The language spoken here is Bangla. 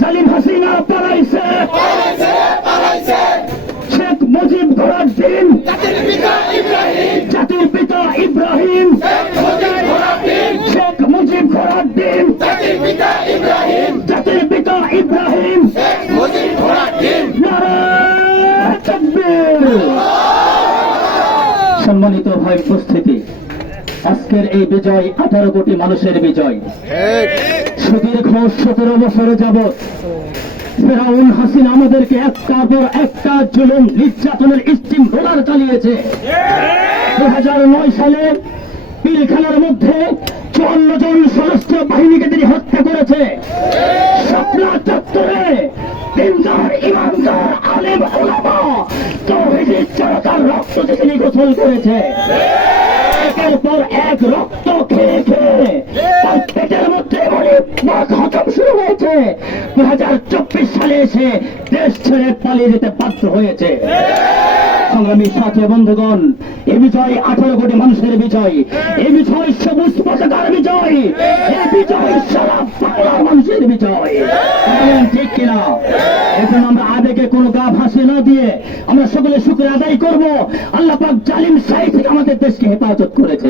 সালিম হাসিনা পালাইছে। শেখ মুজিব ঘোড়ার দিন। জাতির পিতা ইব্রাহিম। জাতির পিতা ইব্রাহিম। শেখ মুজিব ঘোড়ার দিন। জাতির পিতা ইব্রাহিম। জাতির পিতা ইব্রাহিম। শেখ মুজিব দিন। সম্মানিত ভাই উপস্থিতি আজকের এই বিজয় আঠারো কোটি মানুষের বিজয়। সুদীর্ঘ সতেরো বছর যাবৎ ফেরাউন হাসিনা আমাদেরকে একটা পর একটা জুলুম নির্যাতনের স্টিম রোলার চালিয়েছে। দু হাজার নয় সালে পিলখানার মধ্যে চুয়ান্ন জন সশস্ত্র বাহিনীকে তিনি হত্যা করেছে। শাপলা চত্বরে দিনদার ইমানদার আলেম ওলামা তৌহিদের জনতার রক্ত তিনি গোসল করেছে। একের পর এক রক্ত খেয়ে খেয়ে তার পেটের মধ্যে অনেক হজম শুরু হয়েছে। দু হাজার চব্বিশ সালে এসে দেশ ছেড়ে পালিয়ে যেতে বাধ্য হয়েছে। সংগ্রামী সাথে বন্ধুগণ এই বিজয় আঠারো কোটি মানুষের বিজয়। এই বিজয় সবুজ পতাকার বিজয়। এই বিজয় সারা বাংলার মানুষের বিজয়। ঠিক কিনা? এখন আমরা আবেগে কোনো গা ভাসে না দিয়ে আমরা সকলে শুক্র আদায় করব। আল্লাহ পাক জালিম সাই থেকে আমাদের দেশকে হেফাজত করেছে।